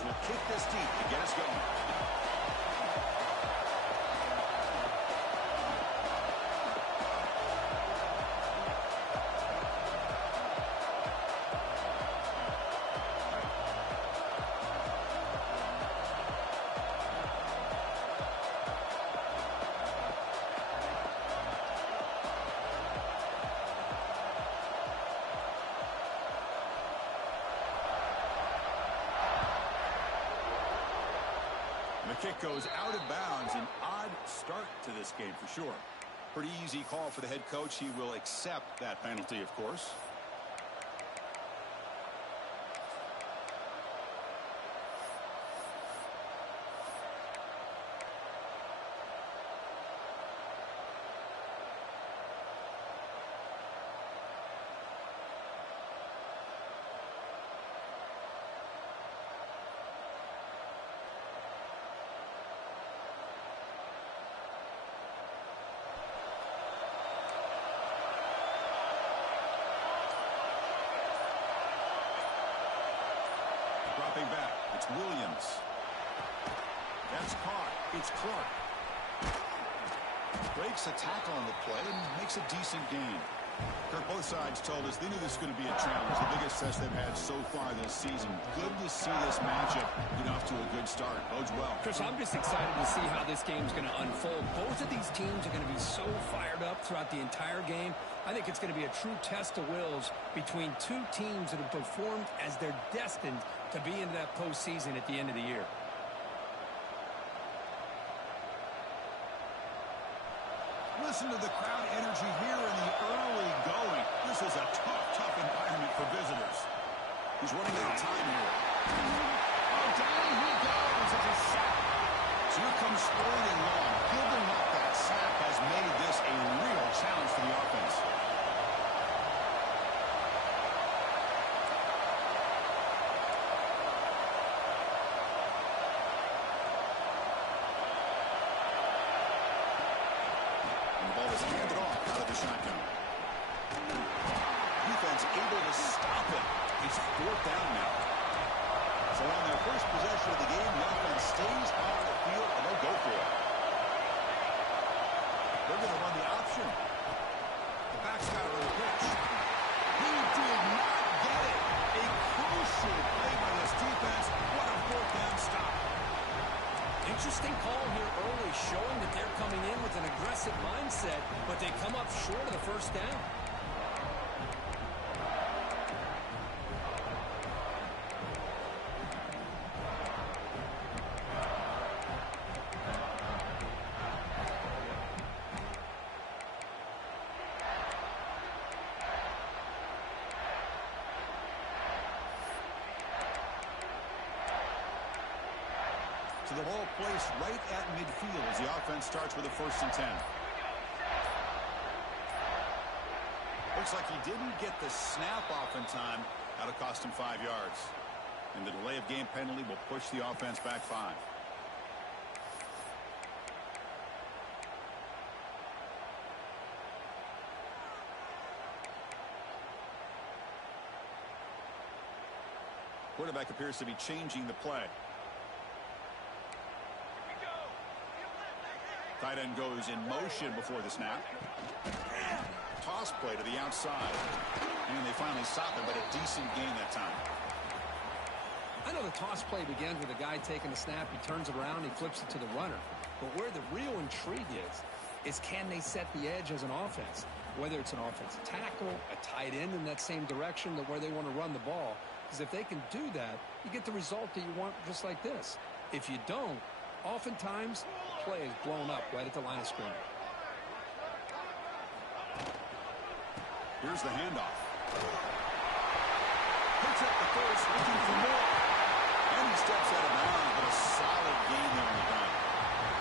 defense will kick this deep to get us going. The kick goes out of bounds. An odd start to this game for sure. Pretty easy call for the head coach. He will accept that penalty, of course. Dropping back, it's Williams. That's caught. It's Clark. Breaks a tackle on the play and makes a decent gain. Kirk, both sides told us they knew this was going to be a challenge, the biggest test they've had so far this season. Good to see this matchup get off to a good start. Bodes well. Chris, I'm just excited to see how this game's going to unfold. Both of these teams are going to be so fired up throughout the entire game. I think it's going to be a true test of wills between two teams that have performed as they're destined to be into that postseason at the end of the year. Listen to the crowd energy here in the early going. This is a tough environment for visitors. He's running out of time here. Oh, down he goes. It's a sack. So here comes third and long. Giving up that sack has made this a real challenge for the offense. Shotgun. Defense able to stop it. It's fourth down now. So on their first possession of the game, the offense stays on the field and they'll go for it. They're going to run the option. The back's got a little pitch. He did not get it. A crucial play by this defense. What a fourth down stop. Interesting call here early, showing that they're coming in with an aggressive mindset, but they come up short of the first down. So the ball placed right at midfield as the offense starts with a 1st and 10. Looks like he didn't get the snap off in time. That'll cost him 5 yards. And the delay of game penalty will push the offense back 5. Quarterback appears to be changing the play. Tight end goes in motion before the snap. Toss play to the outside. And they finally stop it, but a decent gain that time. I know the toss play begins with a guy taking the snap. He turns it around, he flips it to the runner. But where the real intrigue is can they set the edge as an offense? Whether it's an offensive tackle, a tight end in that same direction to where they want to run the ball. Because if they can do that, you get the result that you want just like this. If you don't, oftentimes, play is blown up right at the line of scrimmage. Here's the handoff. Picks up the first, looking for more. And he steps out of bounds, but a solid gain there on the ground.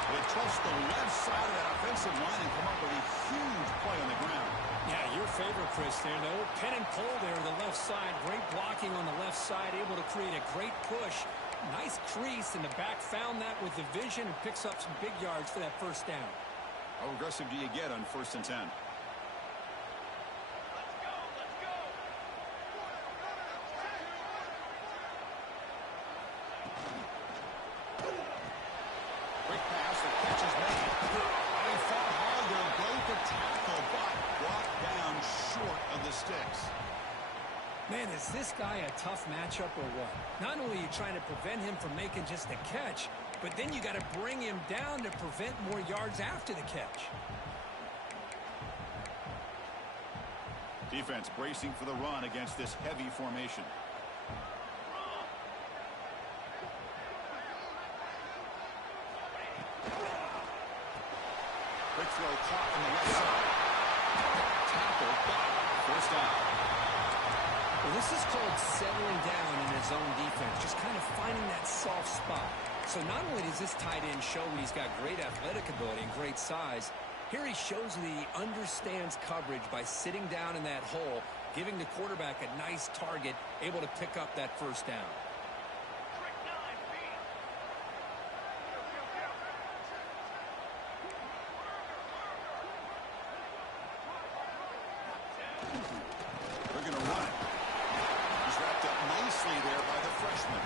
They trust the left side of that offensive line and come up with a huge play on the ground. Yeah, your favorite, Chris, there. The old pin and pull there on the left side. Great blocking on the left side, able to create a great push. Nice crease, and the back found that with the vision and picks up some big yards for that first down. How aggressive do you get on 1st and 10? sticks. Man, is this guy a tough matchup or what? Not only are you trying to prevent him from making just a catch, but then you got to bring him down to prevent more yards after the catch. Defense bracing for the run against this heavy formation. Quick throw caught on the left side. Tackle back. First down. Well, this is called settling down in his own defense, just kind of finding that soft spot. So not only does this tight end show he's got great athletic ability and great size, here he shows that he understands coverage by sitting down in that hole, giving the quarterback a nice target, able to pick up that first down. They're going to run it. He's wrapped up nicely there by the freshman.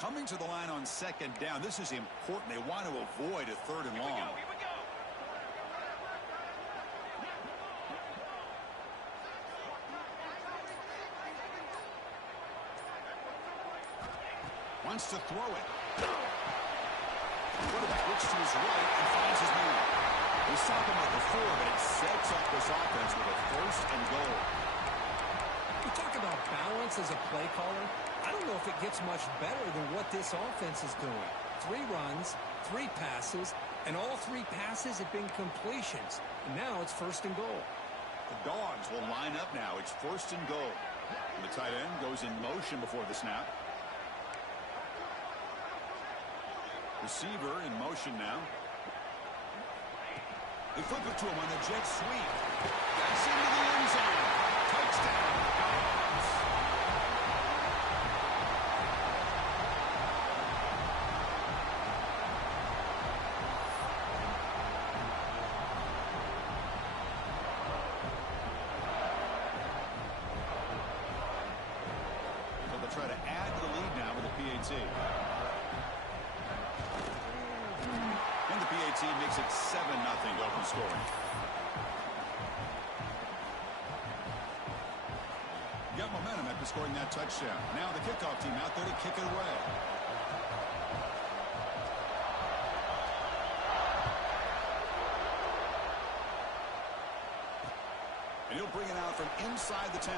Coming to the line on second down. This is important. They want to avoid a third and long. Wants to throw it. Quarterback looks to his right and finds his man. They stop him at the 4, but it sets up this offense with a first and goal. You talk about balance as a play caller. I don't know if it gets much better than what this offense is doing. 3 runs, 3 passes, and all 3 passes have been completions. And now it's first and goal. The Dogs will line up now. It's first and goal. And the tight end goes in motion before the snap. Receiver in motion now. They flip it to him on the jet sweep. That's into the end zone. Touchdown. So they'll try to add to the lead now with a PAT. And the PAT makes it 7-0 open scoring. Got momentum after scoring that touchdown. Now the kickoff team out there to kick it away. And he'll bring it out from inside the 10.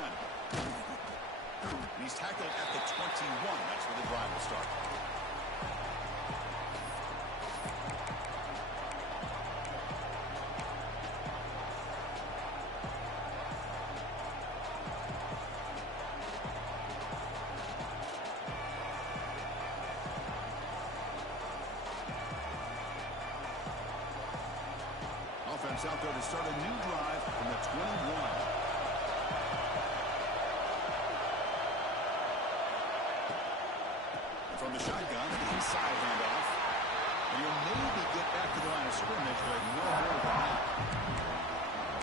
And he's tackled at the 21. That's where the drive will start. Offense out there to start a new drive from the 21. From the shotgun, inside handoff. And he'll maybe get back to the line of scrimmage, but no more than that.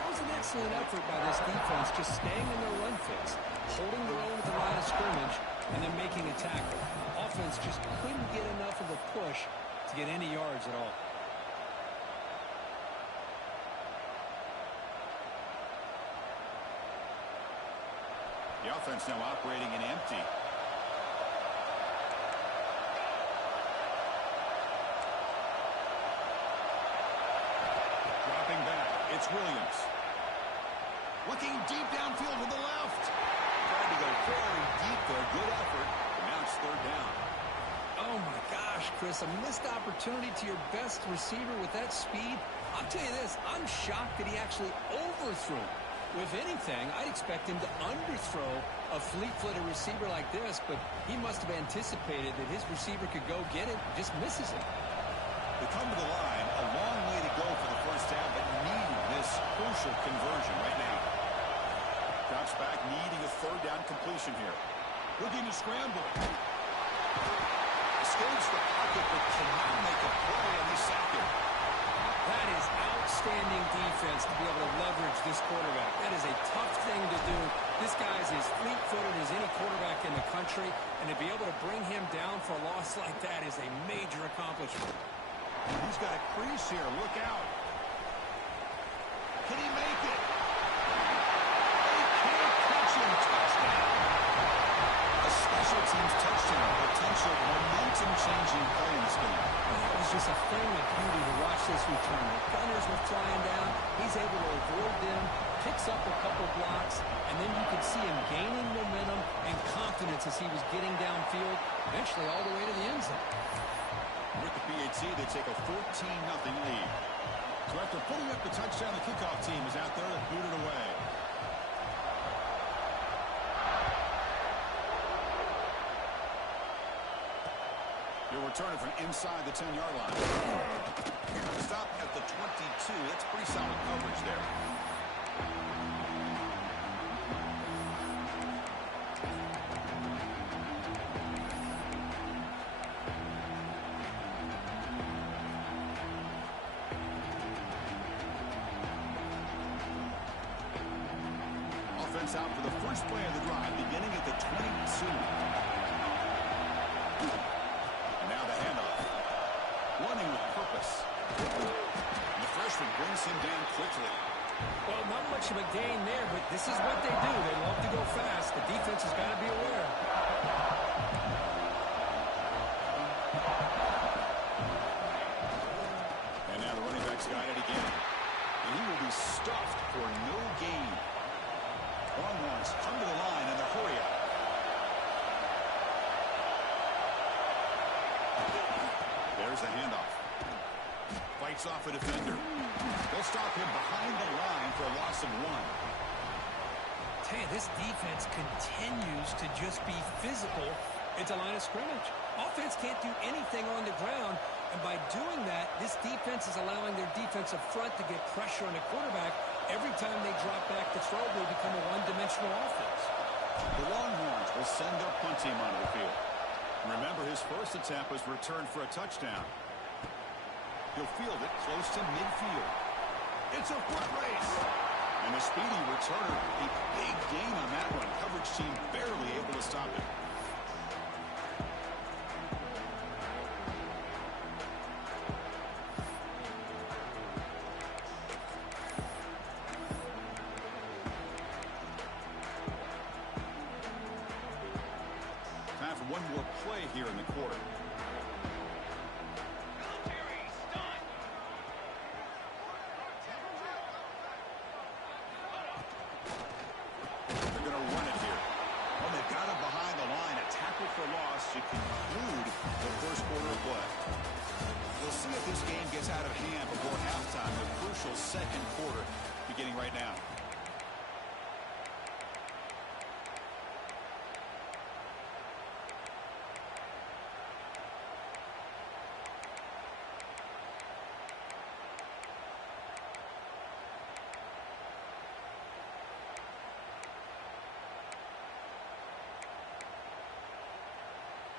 That was an excellent effort by this defense, just staying in their run fix, holding their own at the line of scrimmage, and then making a tackle. Offense just couldn't get enough of a push to get any yards at all. The offense now operating in empty. Dropping back, it's Williams. Looking deep downfield to the left. Tried to go very deep there. Good effort. And now it's third down. Oh my gosh, Chris, a missed opportunity to your best receiver with that speed. I'll tell you this, I'm shocked that he actually overthrew him. If anything, I'd expect him to underthrow a fleet-footed receiver like this, but he must have anticipated that his receiver could go get it, just misses it. They come to the line, a long way to go for the first down, but need this crucial conversion right now. Drops back, needing a third down completion here. Looking to scramble. Escapes the pocket, but cannot make a play, and they sack him. That is outstanding defense to be able to leverage this quarterback. That is a tough thing to do. This guy is as fleet-footed as any quarterback in the country, and to be able to bring him down for a loss like that is a major accomplishment. He's got a crease here. Look out. Can he make it? They can't catch him. Touchdown. A special teams touchdown, potential momentum-changing play in this game. It was just a thing of beauty to watch this return. The gunners were flying down. He's able to avoid them, picks up a couple blocks, and then you could see him gaining momentum and confidence as he was getting downfield, eventually all the way to the end zone. With the PAT, they take a 14-0 lead. So after putting up the touchdown, the kickoff team is out there to boot it away. He'll return it from inside the 10-yard line. Stop at the 22. That's pretty solid coverage there. Offense out for the first play of the drive, beginning at the 22. And now the handoff. Running with purpose. And the freshman brings him down quickly. Well, not much of a gain there, but this is what they do. They love to go fast. The defense has got to be aware. And now the running back's got it again. And he will be stuffed for no gain. Longhorns come to the line and they're hurry up. There's the handoff. Fights off a defender. They'll stop him behind the line for a loss of 1. Tell you, this defense continues to just be physical at the line of scrimmage. Offense can't do anything on the ground, and by doing that, this defense is allowing their defensive front to get pressure on the quarterback. Every time they drop back to throw, they become a one-dimensional offense. The Longhorns will send their punt team onto the field. Remember, his first attempt was returned for a touchdown. He'll field it close to midfield. It's a foot race. And the speedy returner, a big gain on that one. Coverage team barely able to stop it. Time for one more play here in the quarter. They're going to run it here. Well, they've got him behind the line. A tackle for loss to conclude the first quarter of play. We'll see if this game gets out of hand before halftime. The crucial second quarter beginning right now.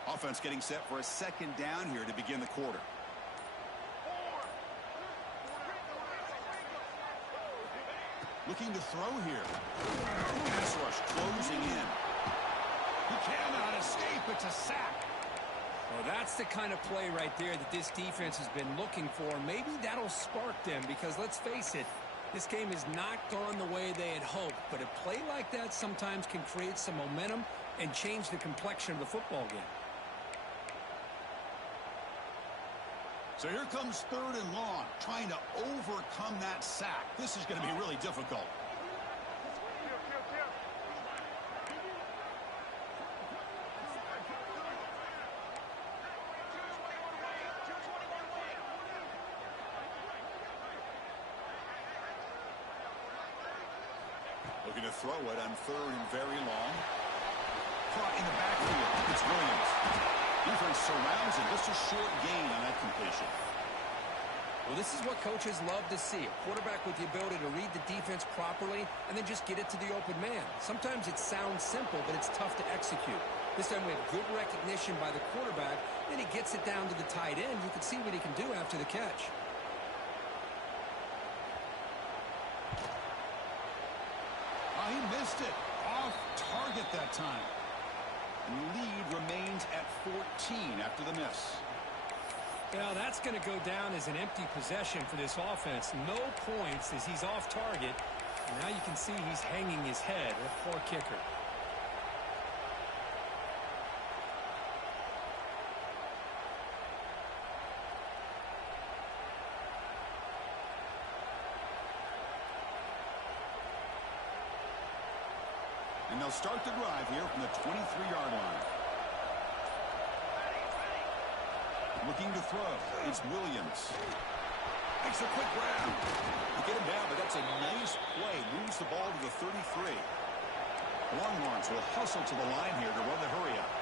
Offense getting set for a second down here to begin the quarter. Looking to throw here. Pass rush closing in. He cannot escape. It's a sack. Well, that's the kind of play right there that this defense has been looking for. Maybe that'll spark them because, let's face it, this game has not gone the way they had hoped. But a play like that sometimes can create some momentum and change the complexion of the football game. So here comes 3rd and long, trying to overcome that sack. This is going to be really difficult. Looking to throw it on 3rd and very long. Caught in the backfield. It's Williams. Defense surrounds him. Just a short gain on that completion. Well, this is what coaches love to see. A quarterback with the ability to read the defense properly and then just get it to the open man. Sometimes it sounds simple, but it's tough to execute. This time we have good recognition by the quarterback. Then he gets it down to the tight end. You can see what he can do after the catch. Oh, he missed it. Off target that time. And the lead remains at 14 after the miss. Well, that's going to go down as an empty possession for this offense. No points as he's off target. And now you can see he's hanging his head. A poor kicker. And they'll start the drive here from the 23-yard line. Looking to throw. It's Williams. Makes a quick grab. They get him down, but that's a nice play. Moves the ball to the 33. Longhorns will hustle to the line here to run the hurry up.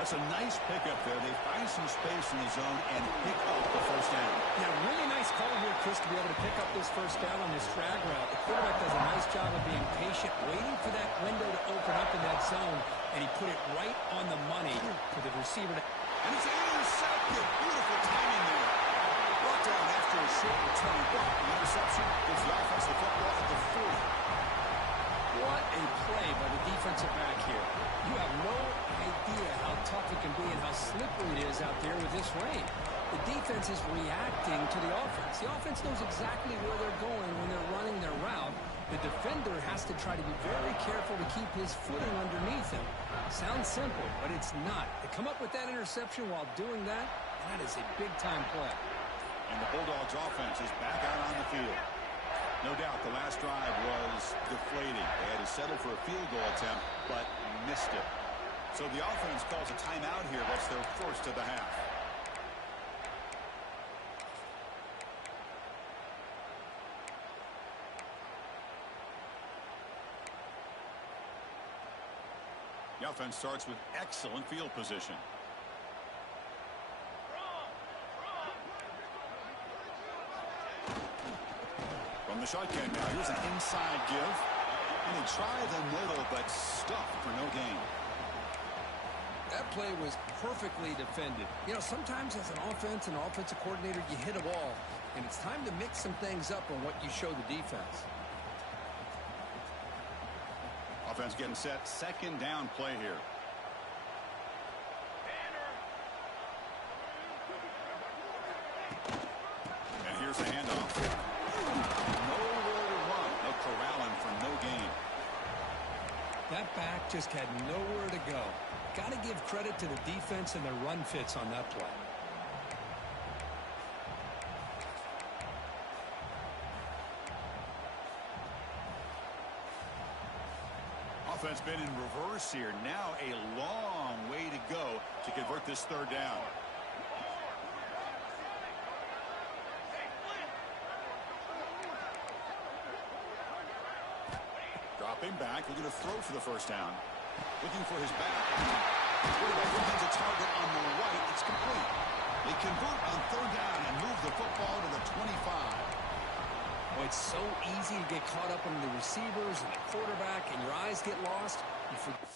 That's a nice pickup there. They find some space in the zone and pick up the first down. Yeah, really nice call here, Chris, to be able to pick up this first down on this drag route. The quarterback does a nice job of being patient, waiting for that window to open up in that zone, and he put it right on the money for the receiver. And it's intercepted. Beautiful timing there. Brought down after a short return. The interception gives the offense the football at the 40. What a play by the defensive back here. You have no idea how tough it can be and how slippery it is out there with this rain. The defense is reacting to the offense. The offense knows exactly where they're going when they're running their route. The defender has to try to be very careful to keep his footing underneath him. Sounds simple, but it's not. To come up with that interception while doing that, that is a big-time play. And the Bulldogs offense is back out on the field. No doubt the last drive was deflating. They had to settle for a field goal attempt, but missed it. So the offense calls a timeout here. That's their first of the half. The offense starts with excellent field position. From the shotgun now, here's an inside give. And he tried the middle, but stuffed for no gain. That play was perfectly defended. You know, sometimes as an offensive coordinator, you hit a ball, and it's time to mix some things up on what you show the defense. Offense getting set. Second down play here. And here's a handoff. Nowhere to run. They'll corral him for no gain. That back just had nowhere to go. Got to give credit to the defense and their run fits on that play. Offense been in reverse here. Now a long way to go to convert this third down. Dropping back, looking to throw for the first down. Looking for his back. Quarterback finds a target on the right. It's complete. They convert on third down and move the football to the 25. Well, it's so easy to get caught up in the receivers and the quarterback, and your eyes get lost. You forget.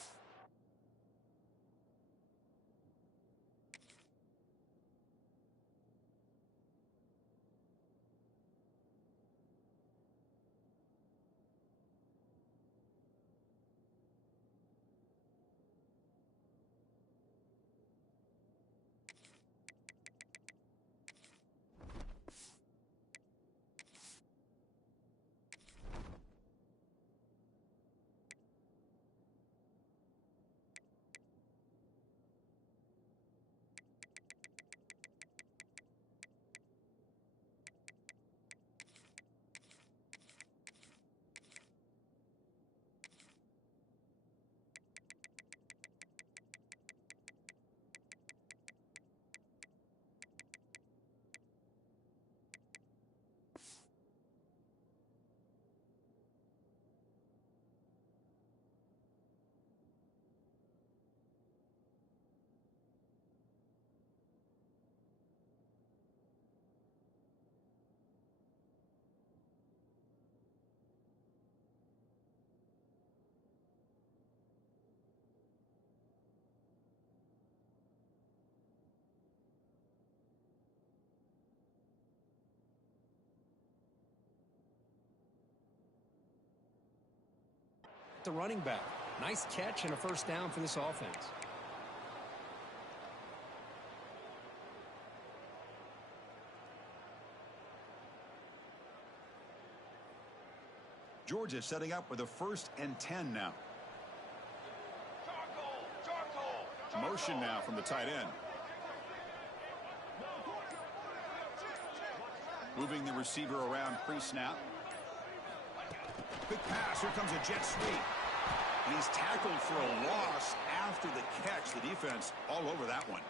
the running back. Nice catch and a first down for this offense. Georgia setting up with a 1st and 10 now. Motion now from the tight end. Moving the receiver around pre-snap. Quick pass. Here comes a jet sweep. And he's tackled for a loss after the catch. The defense all over that one.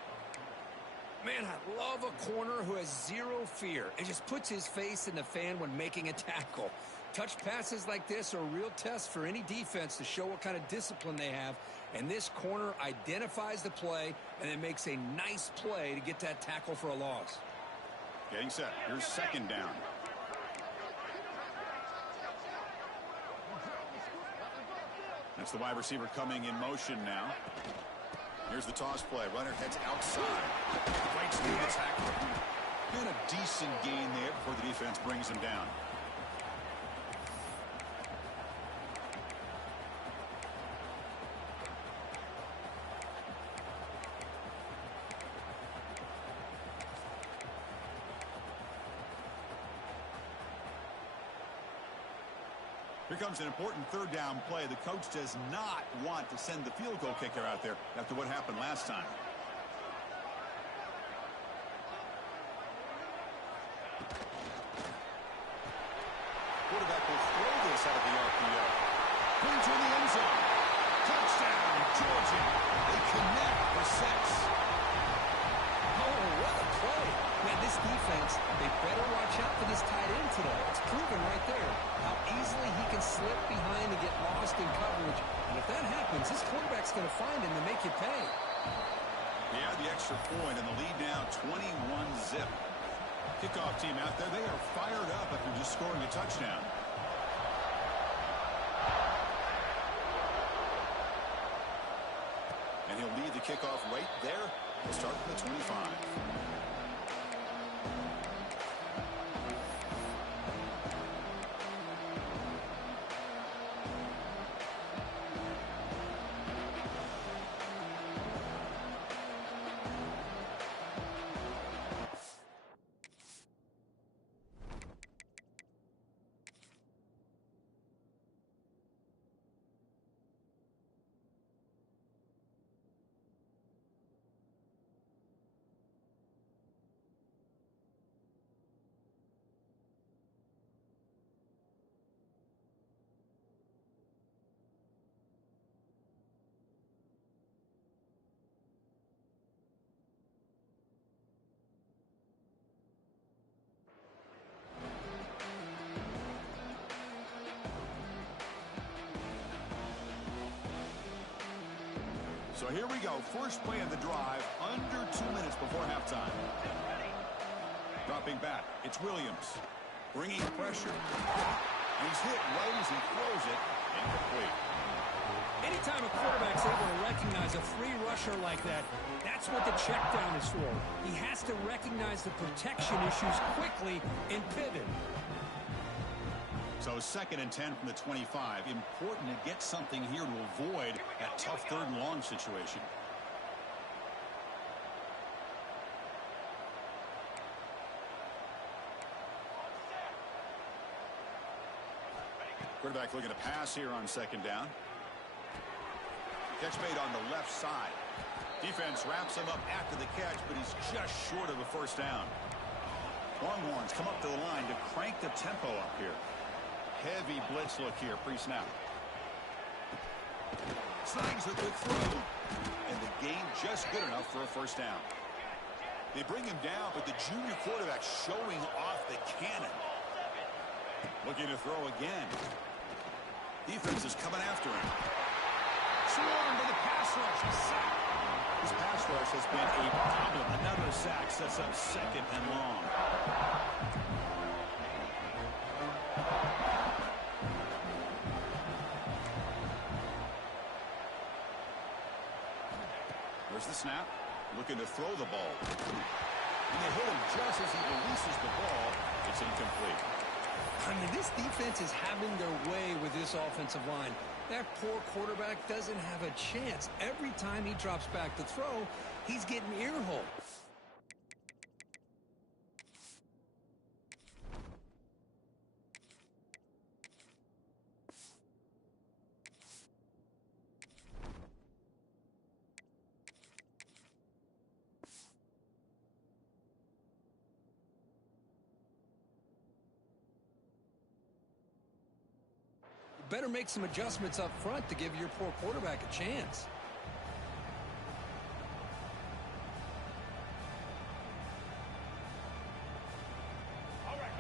Man, I love a corner who has zero fear and just puts his face in the fan when making a tackle. Touch passes like this are a real test for any defense to show what kind of discipline they have. And this corner identifies the play and then makes a nice play to get that tackle for a loss. Getting set. Here's 2nd down. That's the wide receiver coming in motion now. Here's the toss play. Runner heads outside. Fights through the tackle. And a decent gain there before the defense brings him down. Here comes an important 3rd down play. The coach does not want to send the field goal kicker out there after what happened last time. Quarterback will throw this out of the RPO. Going to the end zone. Touchdown, Georgia. They connect for 6. Oh, what a play. Man, this defense, they better watch out for this tight end today. It's proven right there how easily he can slip behind and get lost in coverage. And if that happens, this quarterback's going to find him and make you pay. Yeah, the extra point and the lead now 21-zip. Kickoff team out there, they are fired up after just scoring a touchdown. And he'll lead the kickoff right there. We'll start from the 25. So here we go. First play of the drive, under 2 minutes before halftime. Dropping back, it's Williams. Bringing pressure. He's hit right as he throws it. Incomplete. Anytime a quarterback's able to recognize a free rusher like that, that's what the check down is for. He has to recognize the protection issues quickly and pivot. So 2nd and 10 from the 25. Important to get something here to avoid that tough 3rd and long situation. Quarterback looking to pass here on 2nd down. Catch made on the left side. Defense wraps him up after the catch, but he's just short of a first down. Longhorns come up to the line to crank the tempo up here. Heavy blitz look here, pre-snap. Slides a quick throw. And the game just good enough for a first down. They bring him down, but the junior quarterback showing off the cannon. Looking to throw again. Defense is coming after him. Swarmed by the pass rush. A sack. This pass rush has been a problem. Another sack sets up 2nd and long. There's the snap. Looking to throw the ball. And they hit him just as he releases the ball. It's incomplete. I mean, this defense is having their way with this offensive line. That poor quarterback doesn't have a chance. Every time he drops back to throw, he's getting ear-hole. Better make some adjustments up front to give your poor quarterback a chance.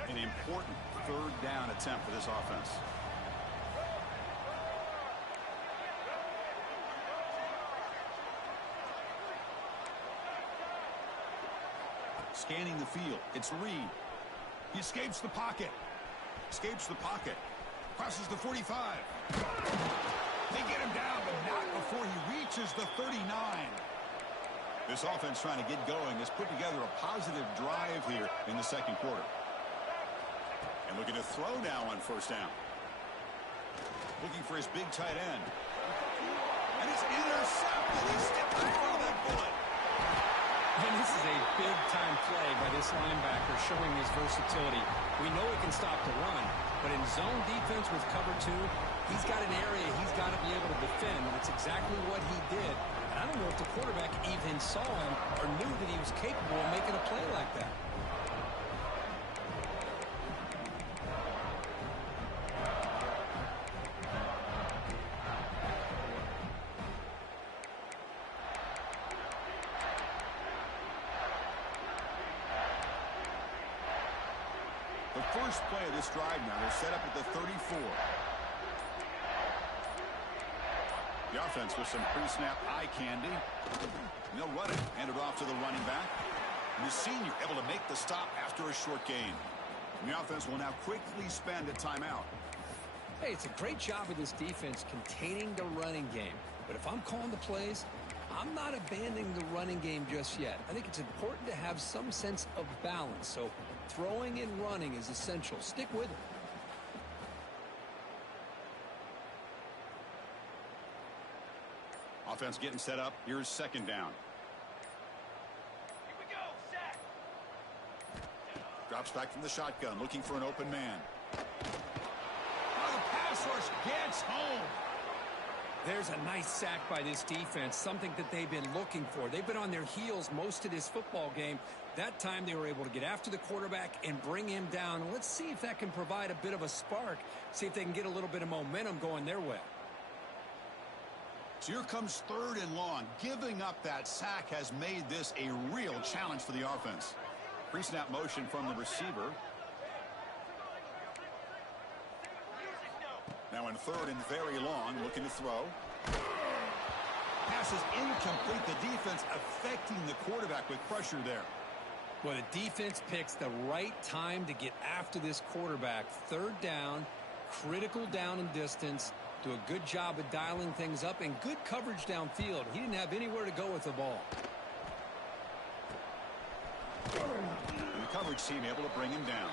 An important third down attempt for this offense. Scanning the field. It's Reed. He escapes the pocket. Escapes the pocket. Crosses the 45. They get him down, but not before he reaches the 39. This offense trying to get going has put together a positive drive here in the second quarter. And looking to throw now on first down. Looking for his big tight end. And it's intercepted. He stepped in front of that bullet. And this is a big-time play by this linebacker showing his versatility. We know he can stop the run, but in zone defense with cover two, he's got an area he's got to be able to defend, and it's exactly what he did. And I don't know if the quarterback even saw him or knew that he was capable of making a play like that. The first play of this drive now, they're set up at the 34. The offense with some pre-snap eye candy. And they'll run it, hand it off to the running back. And the senior able to make the stop after a short gain. And the offense will now quickly spend a timeout. Hey, it's a great job of this defense containing the running game. But if I'm calling the plays, I'm not abandoning the running game just yet. I think it's important to have some sense of balance. So throwing and running is essential. Stick with it. Offense getting set up. Here's second down. Here we go, set. Drops back from the shotgun, looking for an open man. Oh, the pass rush gets home. There's a nice sack by this defense, something that they've been looking for. They've been on their heels most of this football game. That time they were able to get after the quarterback and bring him down. Let's see if that can provide a bit of a spark, see if they can get a little bit of momentum going their way. So here comes third and long. Giving up that sack has made this a real challenge for the offense. Pre-snap motion from the receiver. Now in third and very long, looking to throw. Pass is incomplete. The defense affecting the quarterback with pressure there. Well, the defense picks the right time to get after this quarterback. Third down, critical down and distance. Do a good job of dialing things up and good coverage downfield. He didn't have anywhere to go with the ball. And the coverage team able to bring him down.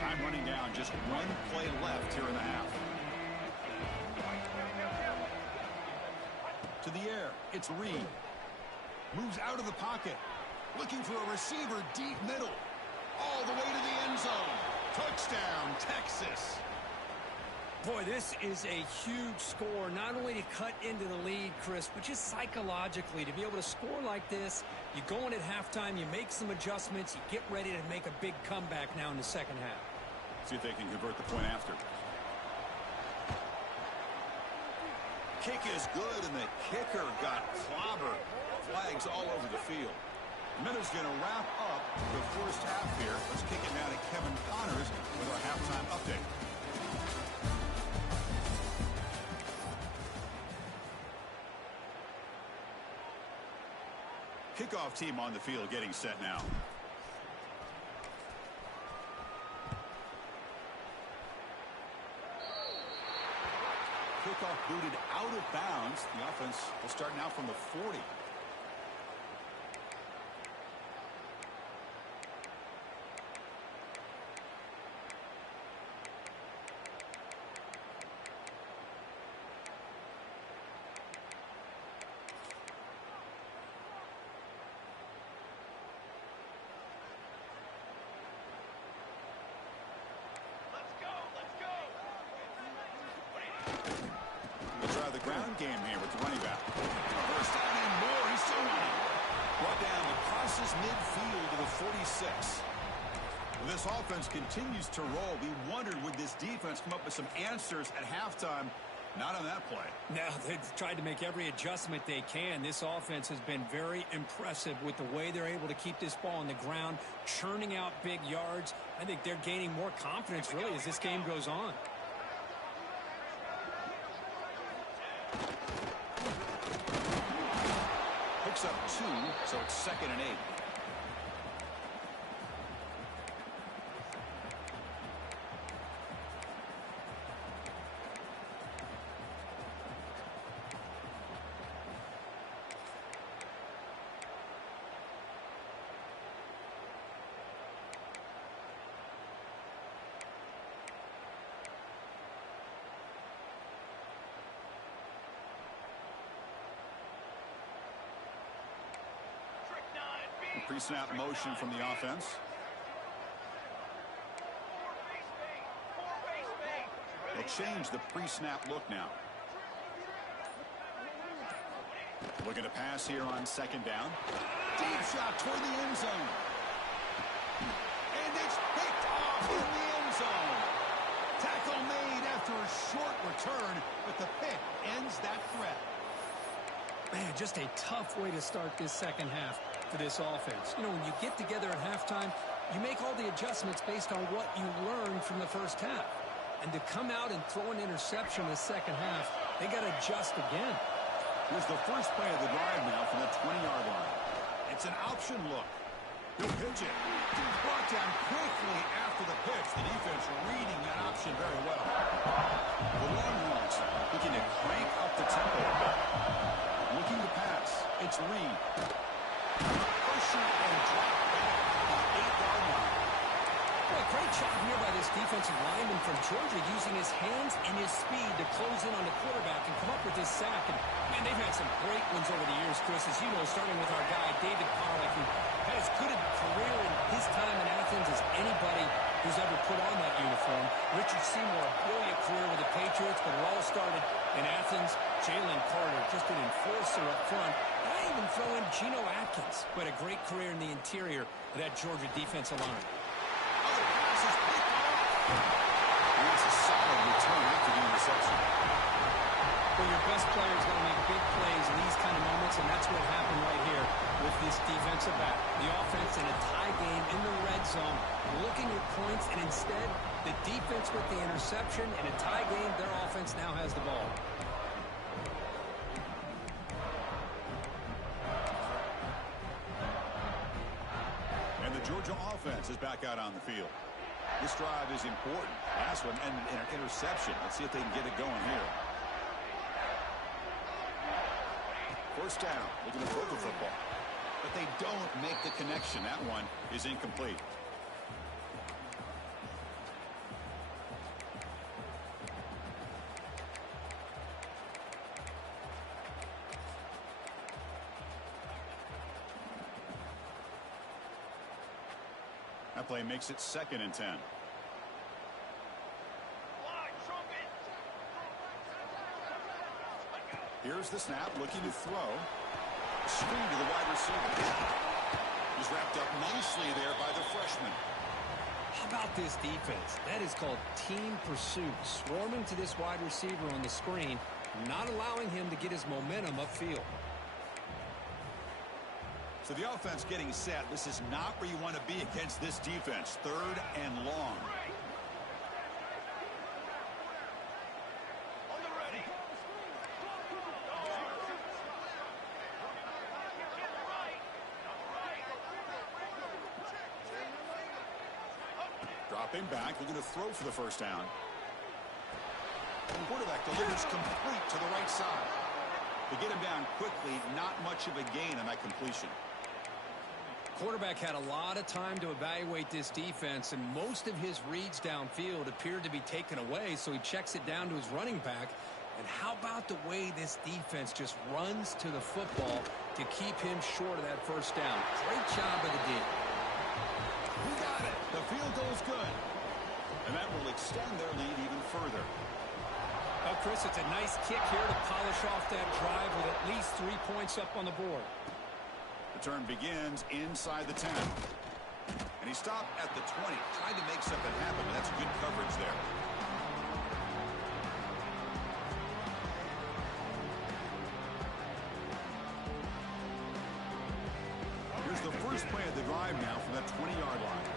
Time running down. Just one play left here in the half. To the air, it's Reed. Moves out of the pocket. Looking for a receiver deep middle. All the way to the end zone. Touchdown, Texas. Boy, this is a huge score, not only to cut into the lead, Chris, but just psychologically to be able to score like this. You go in at halftime, you make some adjustments, you get ready to make a big comeback now in the second half. See if they can convert the point after. Kick is good, and the kicker got clobbered. Flags all over the field. Miller's going to wrap up the first half here. Let's kick it now to Kevin Connors with our halftime update. Kickoff team on the field getting set now. kickoff booted out of bounds. The offense will start now from the 40. The ground game here with the running back. First down and more. He's still running. Brought down across his midfield to the 46. This offense continues to roll. We wondered, would this defense come up with some answers at halftime? Not on that play. No, they've tried to make every adjustment they can. This offense has been very impressive with the way they're able to keep this ball on the ground, churning out big yards. I think they're gaining more confidence, really, as this game goes on. Picks up 2, so it's 2nd and 8. Pre-snap motion from the offense. They'll change the pre-snap look now. Looking to pass here on 2nd down. Deep shot toward the end zone. And it's picked off in the end zone. Tackle made after a short return, but the pick ends that threat. Man, just a tough way to start this second half for this offense. You know, when you get together at halftime, you make all the adjustments based on what you learned from the first half. And to come out and throw an interception in the second half, they got to adjust again. Here's the first play of the drive now from the 20-yard line. It's an option look. He'll pitch it. He's brought down quickly after the pitch. The defense reading that option very well. The Longhorns looking to crank up the tempo a bit. Looking to pass. It's Reed. Pressure and drop back at the 8-yard line. Well, great job here by this defensive lineman from Georgia, using his hands and his speed to close in on the quarterback and come up with this sack. And, man, they've had some great ones over the years, Chris, as you know, starting with our guy, David Pollack, who had as good a career in his time in Athens as anybody who's ever put on that uniform. Richard Seymour, a brilliant career with the Patriots, but it all started in Athens. Jalen Carter, just an enforcer up front. And I even throw in Geno Atkins, who had a great career in the interior of that Georgia defensive line. Other pass is picked off. And it's a solid return after the interception. Well, your best player is going to make big plays in these kind of moments, and that's what happened right here with this defensive back. The offense in a tie game in the red zone, looking at points, and instead, the defense with the interception. In a tie game, their offense now has the ball. And the Georgia offense is back out on the field. This drive is important. Last one, and an interception. Let's see if they can get it going here. First down, looking to throw the football. But they don't make the connection. That one is incomplete. That play makes it 2nd and 10. Here's the snap, looking to throw. Screen to the wide receiver. He's wrapped up nicely there by the freshman. How about this defense? That is called team pursuit. Swarming to this wide receiver on the screen, not allowing him to get his momentum upfield. So the offense getting set. This is not where you want to be against this defense. 3rd and long. Dropping back, looking to throw for the first down. Quarterback delivers complete to the right side. They get him down quickly, not much of a gain on that completion. Quarterback had a lot of time to evaluate this defense, and most of his reads downfield appeared to be taken away, so he checks it down to his running back. And how about the way this defense just runs to the football to keep him short of that first down? Great job of the D. Who got it? The field goal is good. And that will extend their lead even further. Well, Chris, it's a nice kick here to polish off that drive with at least 3 points up on the board. The turn begins inside the 10. And he stopped at the 20, trying to make something happen, but that's good coverage there. Here's the first play of the drive now from that 20-yard line.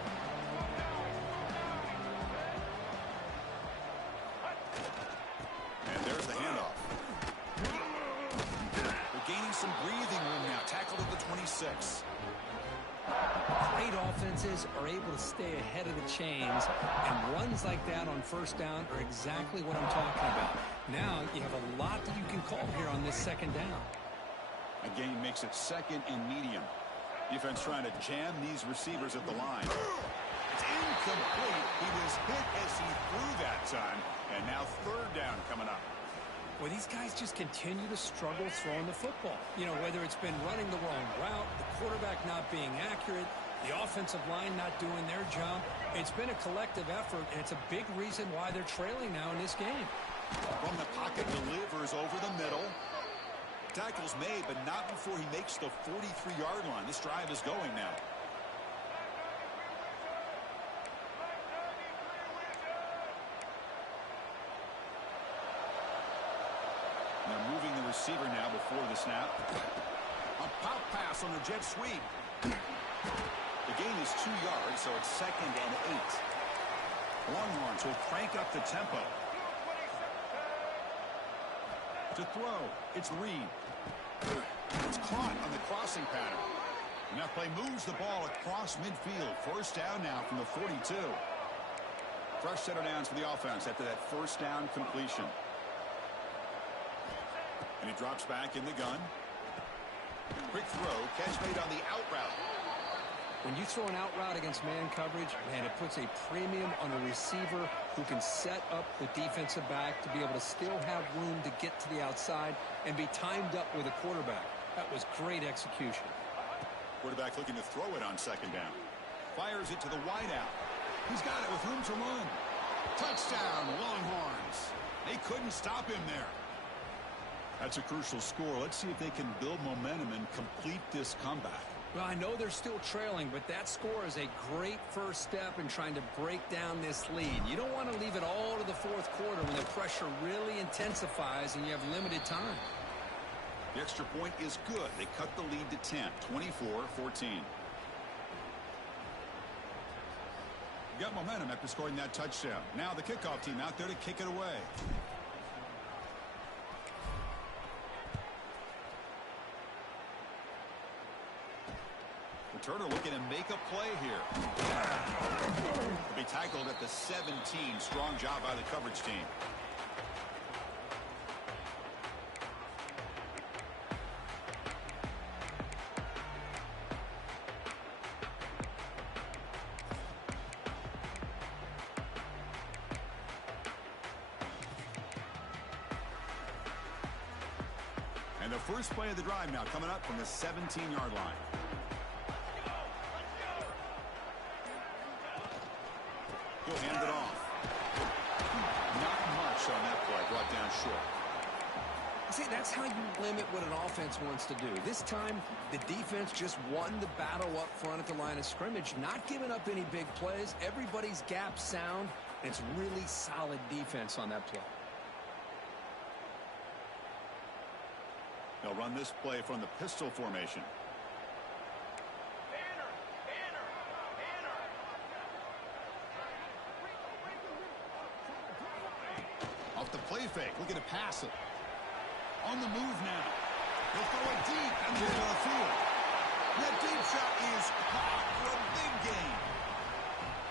And there's the handoff. They're gaining some breathing room now. Tackled at the 26. Great offenses are able to stay ahead of the chains, and runs like that on first down are exactly what I'm talking about. Now you have a lot that you can call here on this second down. A gain makes it second and medium. Defense trying to jam these receivers at the line. It's incomplete. He was hit as he threw that time, and now third down coming up. Well, these guys just continue to struggle throwing the football. You know, whether it's been running the wrong route, the quarterback not being accurate, the offensive line not doing their job. It's been a collective effort, and it's a big reason why they're trailing now in this game. From the pocket, delivers over the middle. Tackle's made, but not before he makes the 43-yard line. This drive is going now. They're moving the receiver now before the snap. A pop pass on the jet sweep. The gain is 2 yards, so it's second and 8. Longhorns will crank up the tempo. To throw, it's Reed. It's caught on the crossing pattern. And that play moves the ball across midfield. First down now from the 42. Fresh set of downs for the offense after that first down completion. And he drops back in the gun. Quick throw, catch made on the out route. When you throw an out route against man coverage, man, it puts a premium on a receiver who can set up the defensive back to be able to still have room to get to the outside and be timed up with a quarterback. That was great execution. Quarterback looking to throw it on second down. Fires it to the wideout. He's got it with room to run. Touchdown, Longhorns. They couldn't stop him there. That's a crucial score. Let's see if they can build momentum and complete this comeback. Well, I know they're still trailing, but that score is a great first step in trying to break down this lead. You don't want to leave it all to the fourth quarter when the pressure really intensifies and you have limited time. The extra point is good. They cut the lead to 10, 24-14. Got momentum after scoring that touchdown. Now the kickoff team out there to kick it away. Returner looking to make a play here. He'll be tackled at the 17. Strong job by the coverage team. And the first play of the drive now coming up from the 17-yard line. He'll hand it off. Not much on that play, brought down short. See, that's how you limit what an offense wants to do. This time, the defense just won the battle up front at the line of scrimmage, not giving up any big plays. Everybody's gap sound, and it's really solid defense on that play. They'll run this play from the pistol formation. Off the play fake, looking to pass it. On the move now. He'll throw it deep and get to the field. That deep shot is caught for a big gain.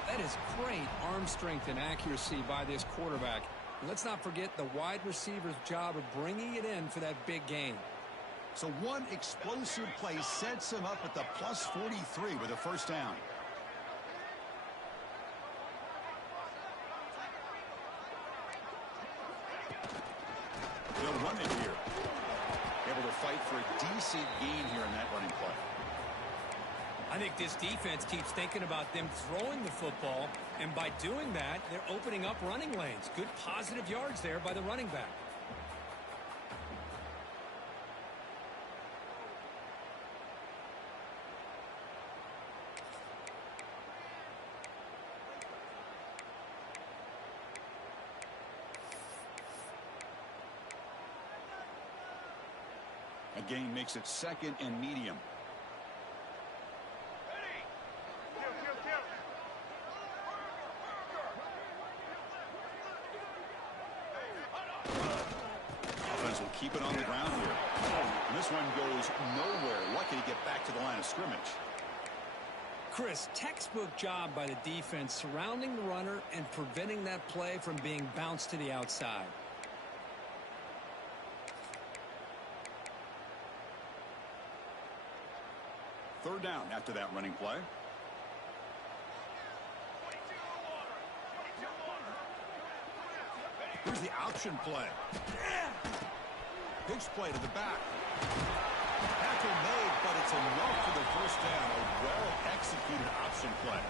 That is great arm strength and accuracy by this quarterback. Let's not forget the wide receiver's job of bringing it in for that big gain. So one explosive play sets him up at the plus 43 with a first down. They'll run it here. Able to fight for a decent gain here in that running play. I think this defense keeps thinking about them throwing the football, and by doing that, they're opening up running lanes. Good positive yards there by the running back. A gain makes it second and medium. Offense will keep it on the ground here. And this one goes nowhere. Lucky to get back to the line of scrimmage. Chris, textbook job by the defense surrounding the runner and preventing that play from being bounced to the outside. Third down after that running play. Here's the option play. Pitch play to the back. Tackle made, but it's enough for the first down. A well-executed option play.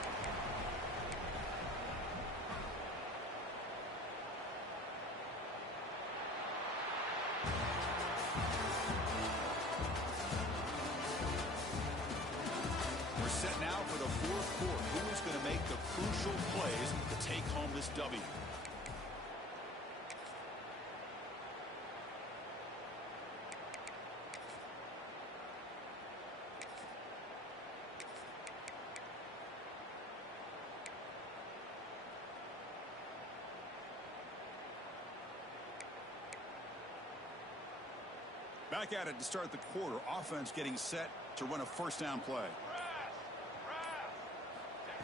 We're set now for the fourth quarter. Who is going to make the crucial plays to take home this W? Back at it to start the quarter. Offense getting set to run a first down play.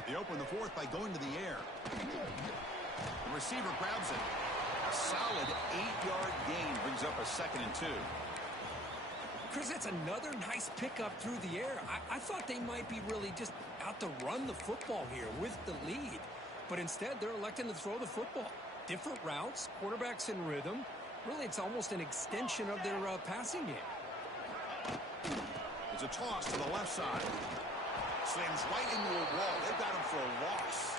They open the fourth by going to the air. The receiver grabs it. A solid 8-yard gain brings up a 2nd and 2. Chris, that's another nice pickup through the air. I thought they might be really just out to run the football here with the lead. But instead, they're electing to throw the football. Different routes, quarterbacks in rhythm. Really, it's almost an extension of their passing game. It's a toss to the left side. Slams right into a wall. They've got him for a loss.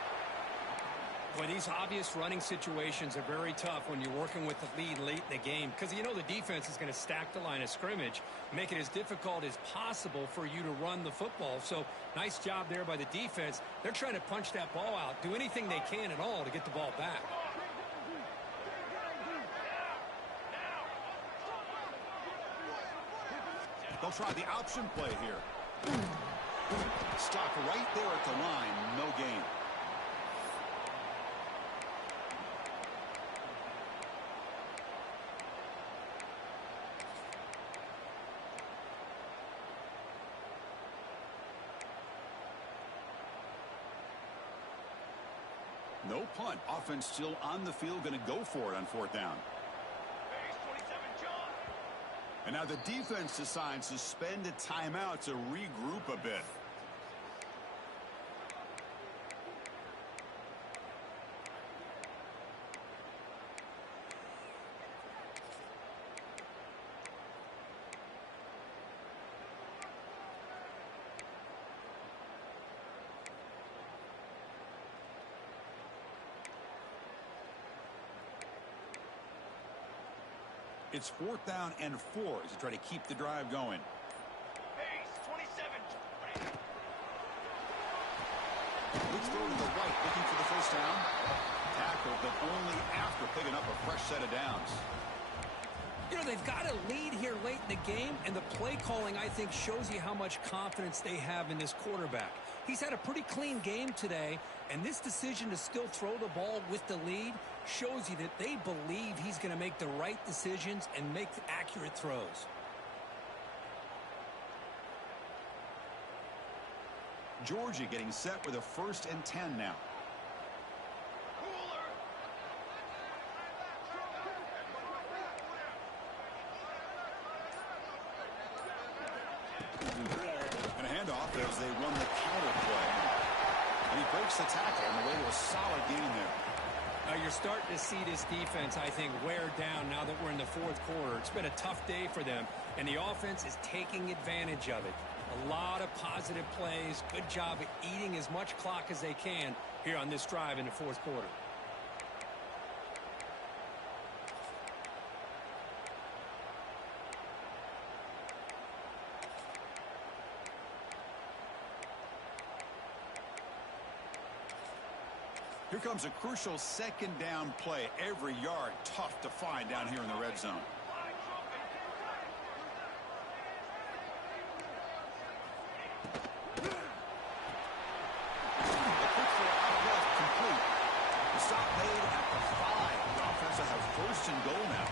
Boy, these obvious running situations are very tough when you're working with the lead late in the game because you know the defense is going to stack the line of scrimmage, make it as difficult as possible for you to run the football. So, nice job there by the defense. They're trying to punch that ball out, do anything they can at all to get the ball back. They'll try the option play here. Stop right there at the line. No gain. No punt. Offense still on the field. Going to go for it on fourth down. And now the defense decides to spend a timeout to regroup a bit. It's fourth down and 4 as they try to keep the drive going. Let's throw to the right, looking for the first down. Tackle, but only after picking up a fresh set of downs. You know, they've got a lead here late in the game, and the play calling, I think, shows you how much confidence they have in this quarterback. He's had a pretty clean game today, and this decision to still throw the ball with the lead shows you that they believe he's going to make the right decisions and make accurate throws. Georgia getting set with a 1st and 10 now. breaks the tackle on the way to a solid gain there. You're starting to see this defense, I think, wear down now that we're in the fourth quarter. It's been a tough day for them, and the offense is taking advantage of it. A lot of positive plays. Good job of eating as much clock as they can here on this drive in the fourth quarter. Here comes a crucial second down play. Every yard tough to find down here in the red zone. The quick throw out left complete. The stop made at the 5. The offense will have first and goal now.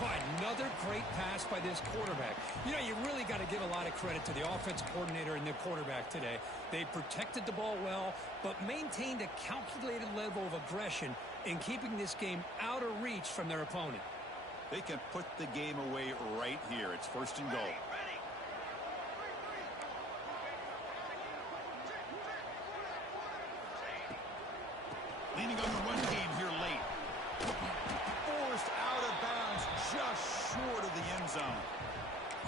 Boy, another great pass by this quarterback. You know, you really got to give a lot of credit to the offensive coordinator and the quarterback today. They protected the ball well, but maintained a calculated level of aggression in keeping this game out of reach from their opponent. They can put the game away right here. It's first and goal. Leaning on the run game here late. Forced out of bounds just short of the end zone.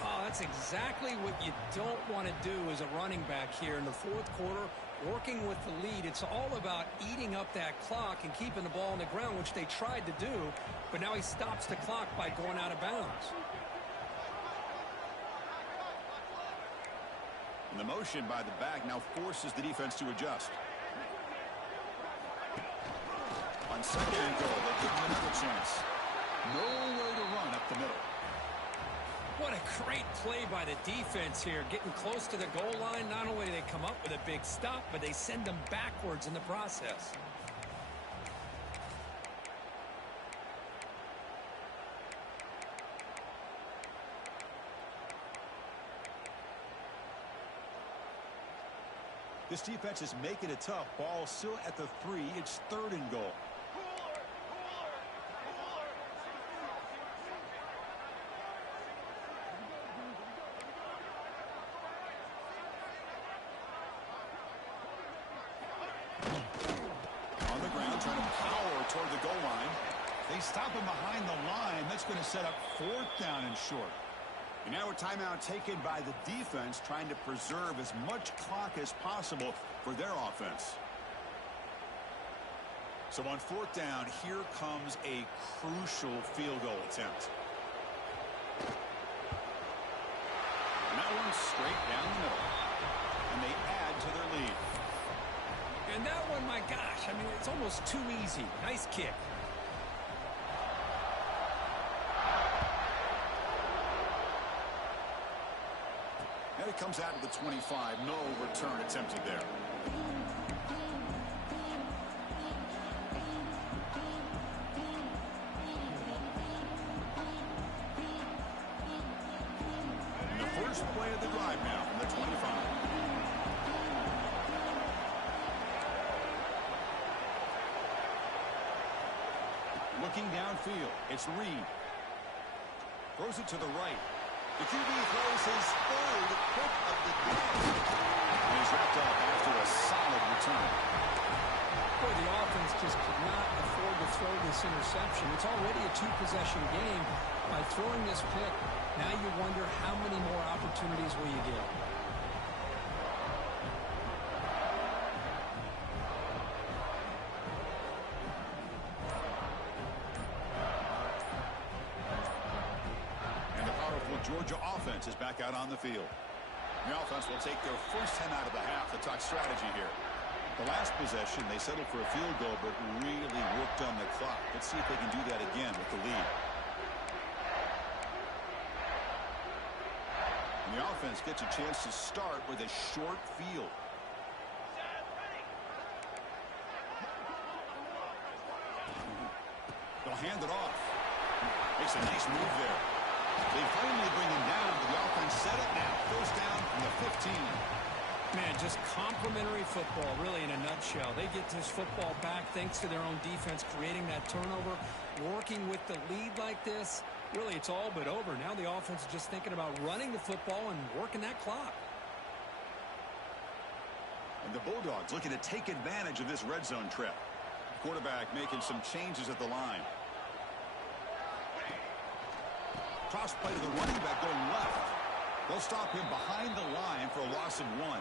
Oh, that's exactly what you don't want to do as a running back here in the fourth quarter, working with the lead. It's all about eating up that clock and keeping the ball on the ground, which they tried to do, but now he stops the clock by going out of bounds. And the motion by the back now forces the defense to adjust. On second and goal, they'll give him another chance. Nowhere to run up the middle. What a great play by the defense here, getting close to the goal line. Not only do they come up with a big stop, but they send them backwards in the process. This defense is making it tough. Ball still at the 3. It's third and goal. On the ground, trying to power toward the goal line. They stop him behind the line. That's going to set up fourth down and short. And now a timeout taken by the defense, trying to preserve as much clock as possible for their offense. So on fourth down, here comes a crucial field goal attempt. And that one's straight down the middle. And they add to their lead. And that one, my gosh, I mean, it's almost too easy. Nice kick. Now he comes out of the 25. No return attempted there. And the first play of the drive now from the 25. Looking downfield, it's Reed. Throws it to the right. The QB throws his third pick of the day. And he's wrapped up after a solid return. Boy, the offense just could not afford to throw this interception. It's already a two-possession game. By throwing this pick, now you wonder how many more opportunities will you get. Georgia offense is back out on the field. The offense will take their first 10 out of the half to talk strategy here. The last possession, they settled for a field goal, but really worked on the clock. Let's see if they can do that again with the lead. And the offense gets a chance to start with a short field. They'll hand it off. Makes a nice move there. They finally bring him down, but the offense set it now. First down from the 15. Man, just complimentary football, really, in a nutshell. They get this football back thanks to their own defense, creating that turnover, working with the lead like this. Really, it's all but over. Now the offense is just thinking about running the football and working that clock. And The Bulldogs looking to take advantage of this red zone trip. Quarterback making some changes at the line. Cross play to the running back going left. They'll stop him behind the line for a loss of 1.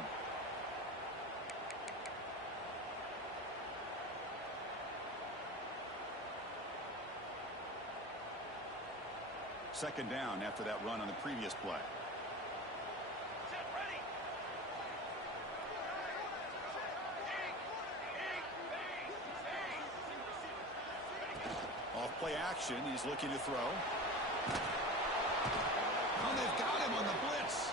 Second down after that run on the previous play. Off play action, he's looking to throw. Oh, they've got him on the blitz.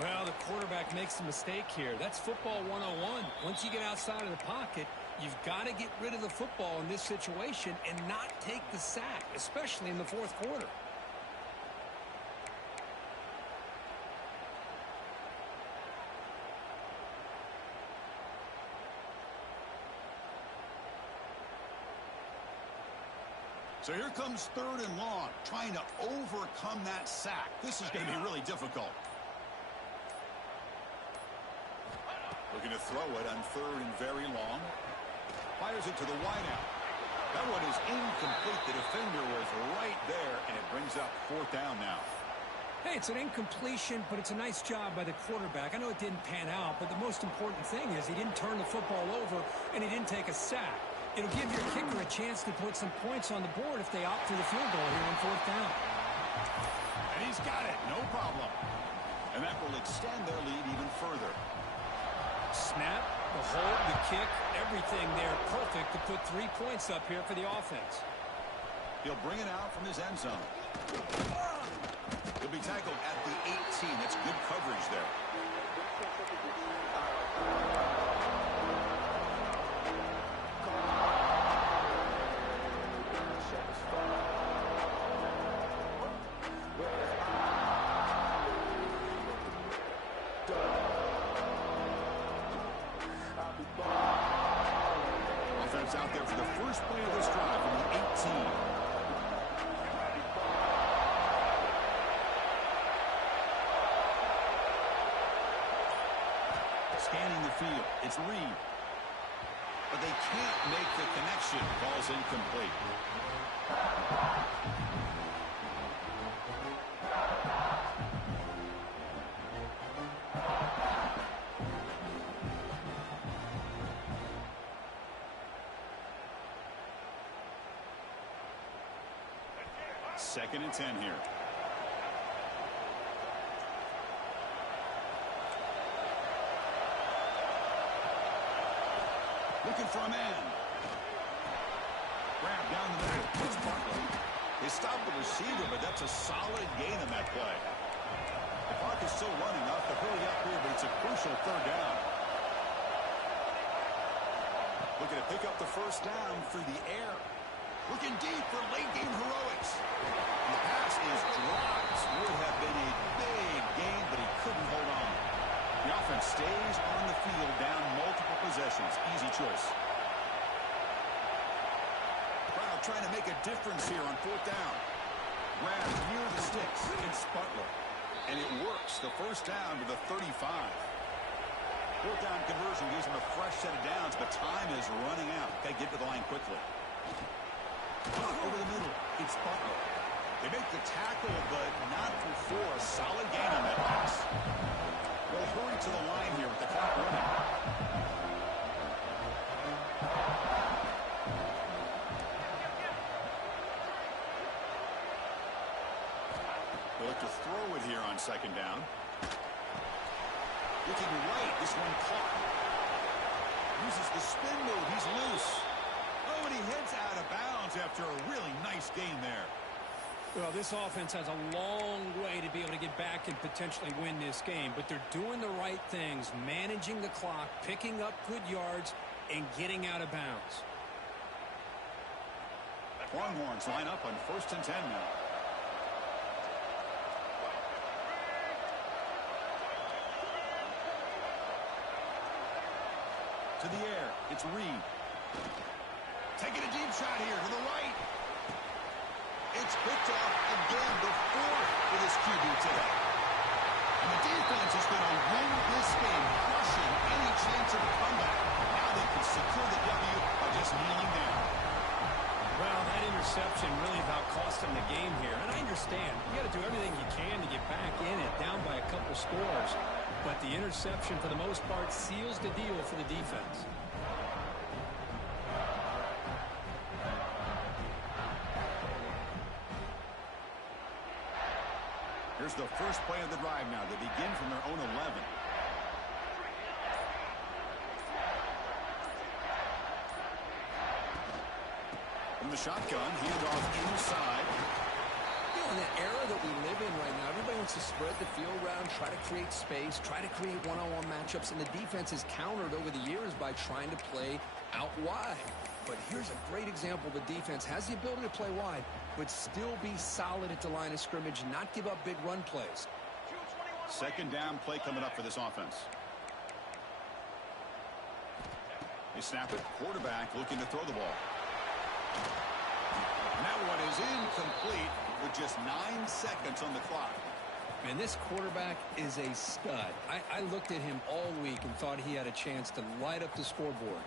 Well, the quarterback makes a mistake here. That's football 101. Once you get outside of the pocket, you've got to get rid of the football in this situation and not take the sack, especially in the fourth quarter. So here comes 3rd and long, trying to overcome that sack. This is going to be really difficult. Looking to throw it on 3rd and very long. Fires it to the wideout. That one is incomplete. The defender was right there, and it brings up 4th down now. Hey, it's an incompletion, but it's a nice job by the quarterback. I know it didn't pan out, but the most important thing is he didn't turn the football over, and he didn't take a sack. It'll give your kicker a chance to put some points on the board if they opt for the field goal here on 4th down. And he's got it, no problem. And that will extend their lead even further. Snap, the hold, the kick, everything there perfect to put 3 points up here for the offense. He'll bring it out from his end zone. He'll be tackled at the 18. That's good coverage there. Offense out there for the first play of this drive from the 18. Scanning the field. It's Reed. But they can't make the connection. Ball's incomplete. Second and 10 here. Looking for a man. Grab down the middle. It's Barkley. They stopped the receiver, but that's a solid gain on that play. The clock is still running off the hurry up here, but it's a crucial 3rd down. Looking to pick up the 1st down through the air. Looking deep for late game heroics. And the pass is dropped. Would have been a big gain, but he couldn't hold on. The offense stays on the field down multiple possessions. Easy choice. Crowd trying to make a difference here on 4th down. Grab near the sticks. It's Butler. And it works. The 1st down to the 35. 4th down conversion gives them a fresh set of downs, but time is running out. Got to get to the line quickly. Over the middle, it's Butler. They make the tackle, but not before a solid gain on that pass. They'll hurry to the line here with the clock running. They'll look to throw it here on 2nd down. Looking right, this one caught. Uses the spin move, he's loose. Oh, and he heads out of bounds after a really nice gain there. Well, this offense has a long way to be able to get back and potentially win this game, but they're doing the right things, managing the clock, picking up good yards, and getting out of bounds. Longhorns line up on 1st and 10 now. To the air, it's Reed. Taking a deep shot here to the right. It's picked off again, the 4th for this QB today. And the defense is going to win this game, crushing any chance of interception really about cost him the game here. And I understand. You got to do everything you can to get back in it, down by a couple scores. But the interception, for the most part, seals the deal for the defense. Here's the first play of the drive now. They begin from their own 11. From the shotgun, handoff inside. You know, in the era that we live in right now, everybody wants to spread the field around, try to create space, try to create one-on-one matchups, and the defense has countered over the years by trying to play out wide. But here's a great example. The defense has the ability to play wide, but still be solid at the line of scrimmage, not give up big run plays. Second down play coming up for this offense. They snap it. Quarterback looking to throw the ball. And that one is incomplete with just 9 seconds on the clock. And this quarterback is a stud. I looked at him all week and thought he had a chance to light up the scoreboard.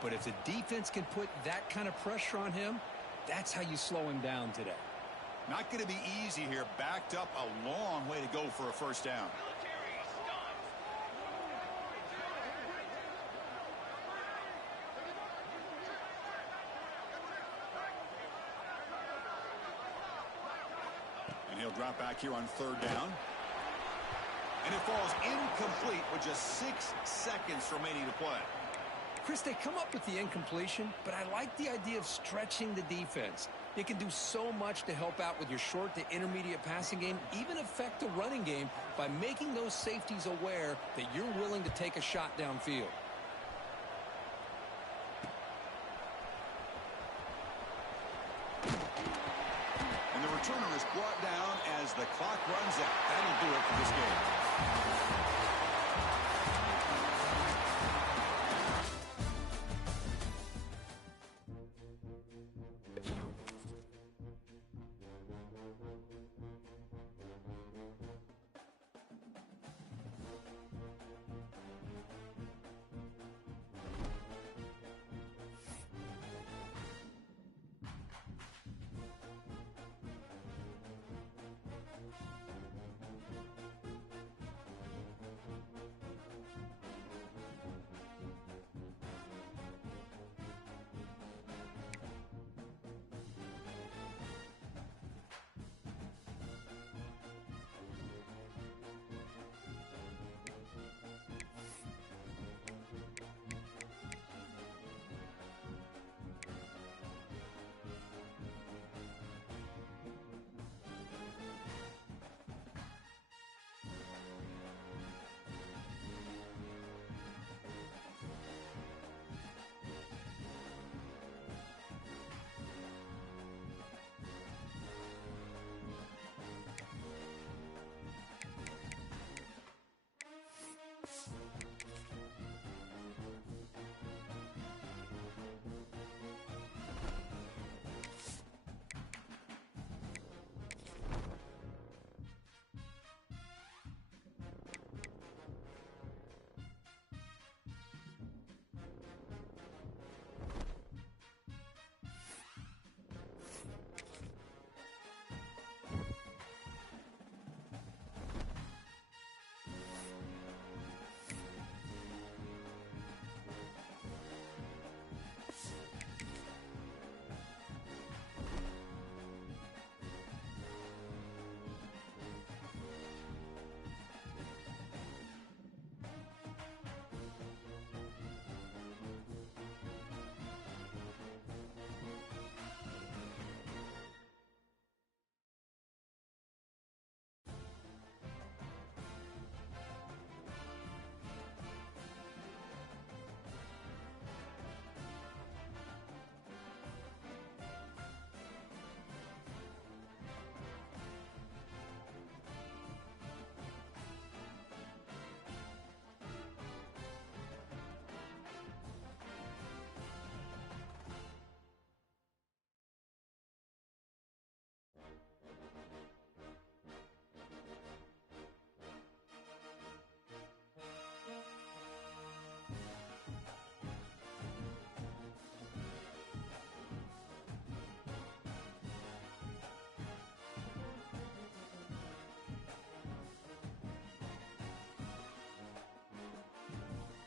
But if the defense can put that kind of pressure on him, that's how you slow him down today. Not going to be easy here. Backed up a long way to go for a first down. And he'll drop back here on third down. And it falls incomplete with just 6 seconds remaining to play. Chris, they come up with the incompletion, but I like the idea of stretching the defense. It can do so much to help out with your short to intermediate passing game, even affect the running game by making those safeties aware that you're willing to take a shot downfield. And the returner is brought down as the clock runs out. That'll do it for this game.